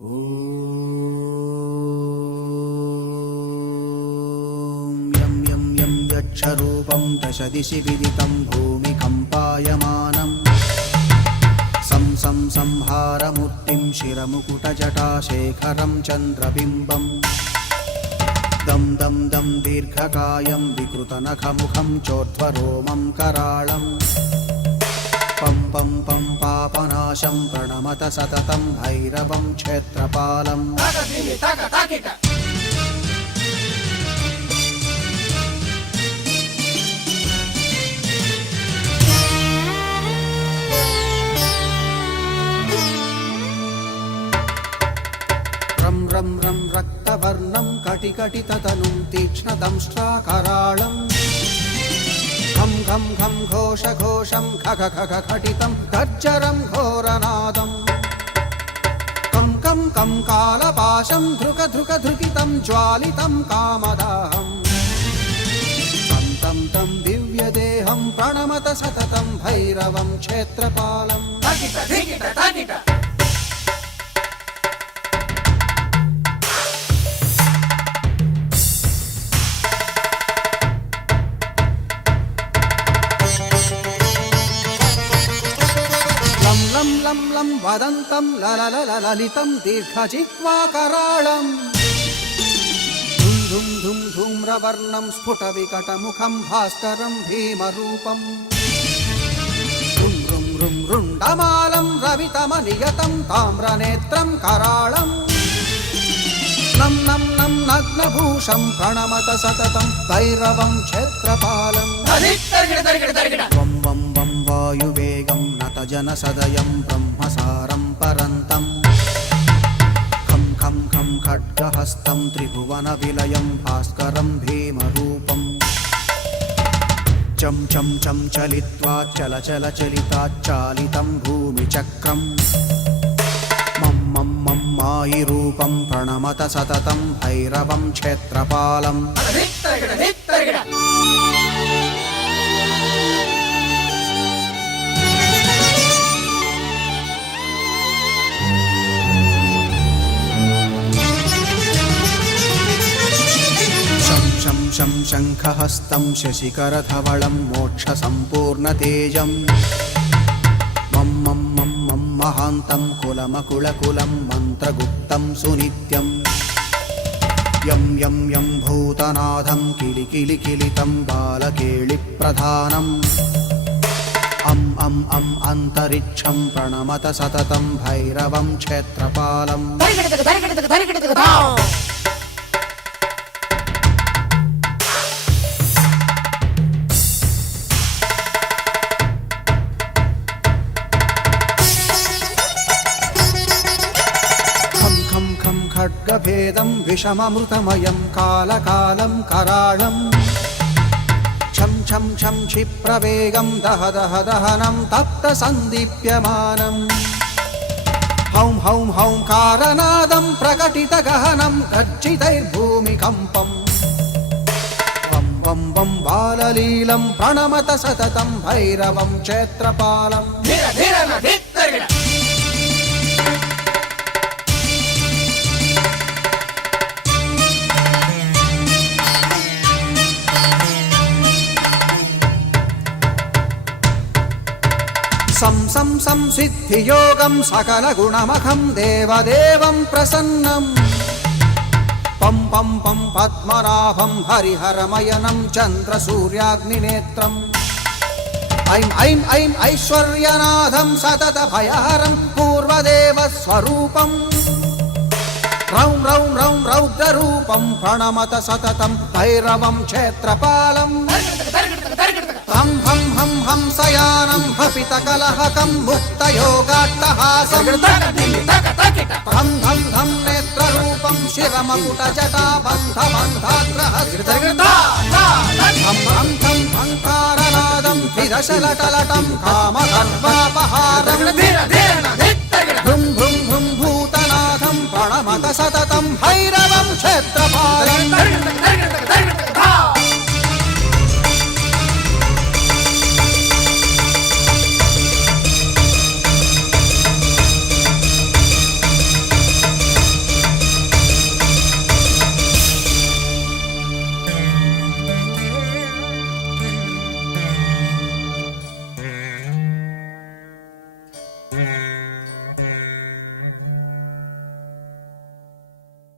यं यं यं यक्षरूपं दशदिशि विदितं भूमिकम्पायमानं सं सं संहारमूर्तिं शिरमुकुटजटाशेखरं चन्द्रबिम्बं दं दं दं दीर्घकायं विकृतनखमुखं चोर्ध्वरोमं कराळं पं पं पं पापनाशं प्रणमत सततं भैरवं क्षेत्रपालं रं रं रं रक्तवर्णं कटिकटिततनुं तीक्ष्णदंष्ट्राकराळं घं घं घं घोषघोषं खग खग खटितं गर्जरं घोरनादं कं कं कं कालपाशं धृक धृक धृकितं ज्वालितं कामदाहम् तं तं दिव्यदेहं प्रणमत सततं भैरवं क्षेत्रपालं लं लं लं वदन्तं ललितं दीर्घजिह्वाकराळं धुं धुं धुं धूम्रवर्णं स्फुटविकटमुखं भास्करं भीमरूपं रुं रुं रुं रुण्डमालं रवितमनियतं ताम्रनेत्रं कराळं नं नं नं नग्नभूषं प्रणमत सततं भैरवं क्षेत्रपालं वं वं वं वायुवेगं नतजनसदयं ब्रह्मसारं परन्तं खं खं खं खड्गहस्तं त्रिभुवनविलयं भास्करं भीमरूपं चं चं चं चलित्वा चलचलचलिताच्चालितं भूमिचक्रं मं मं मं मायिरूपं प्रणमत सततं भैरवं क्षेत्रपालं शं शं शङ्खहस्तं शशिकरधवलं मोक्षसम्पूर्णतेजं मं मं मं मं महान्तं कुलमकुलकुलं मन्त्रगुप्तं सुनित्यं यं यं यं भूतनाथं किलिकिलिकिलितं बालकेलिप्रधानम् अं अं अं अन्तरिक्षं प्रणमत सततं भैरवं क्षेत्रपालं खड्गभेदं विषममृतमयं कालकालं कराळं छं छं छं क्षिप्रवेगं दह दह दहनं तप्तसन्दीप्यमानं हौं हौं हौं कारनादं प्रकटितगहनं गर्जितैर्भूमिकम्पं वं वं वं बाललीलं प्रणमत सततं भैरवं क्षेत्रपालं सं सं संसिद्धियोगं सकलगुणमखं देवदेवं प्रसन्नं पं पं पं पद्मनाभं हरिहरमयनं चन्द्रसूर्याग्निनेत्रम् ऐं ऐं ऐं ऐश्वर्यनाथं सततभयहरं पूर्वदेवस्वरूपं रौं रौं रौं रौद्ररूपं प्रणमत सततं भैरवं क्षेत्रपालं हं हं हं हंसयानं हपितकलहकं मुक्तयोगाट्टहासं धं धं धं नेत्ररूपं शिरमकुटजटाबन्धबन्धाग्रहस्तं धं धं धं हङ्कारनादं विदशलटलटं कामगर्वापहारं भ्रुं भ्रुं भ्रुं भूतनाथं प्रणमत सत